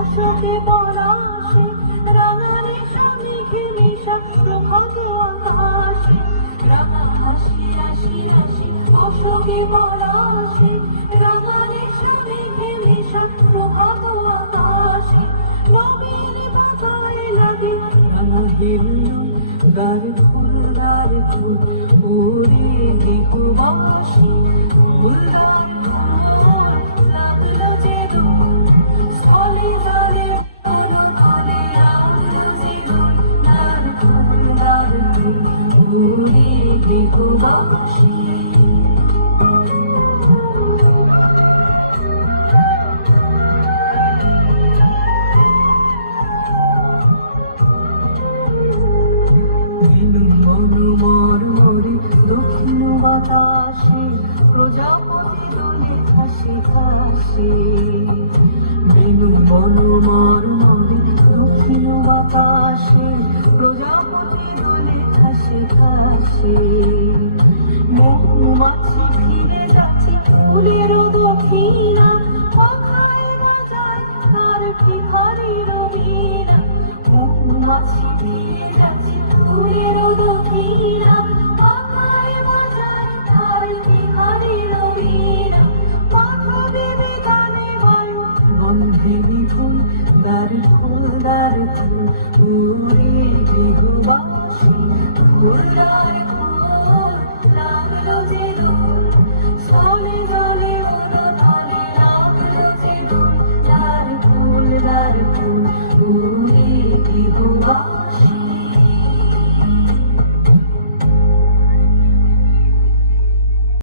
অশোকে পলাশে রাঙালি মেঘে নিশা প্রভাতে আকাশে রাঙা হাসি রাশি রাশি অশোকে পলাশে রাঙালি মেঘে নিশা প্রভাত আকাশে নবীন বাতায় লাগে রাঙা হিল্লু গার ফুল ওরে দিগবাসী দক্ষিণ বাতাসে প্রজাপতি দোলে হাসি হাসি বেনু বন মরমরে দক্ষিণ বাতাসে প্রজাপতি দোলে হাসি হাসি মৌমাছি ফিরে যাচ্ছে ফুলেরও দক্ষিণা পাখায় বাজায় তার ভিখারির বীণা মৌমাছি ফিরে যাচ্ছে ফুলেরও দক্ষিণা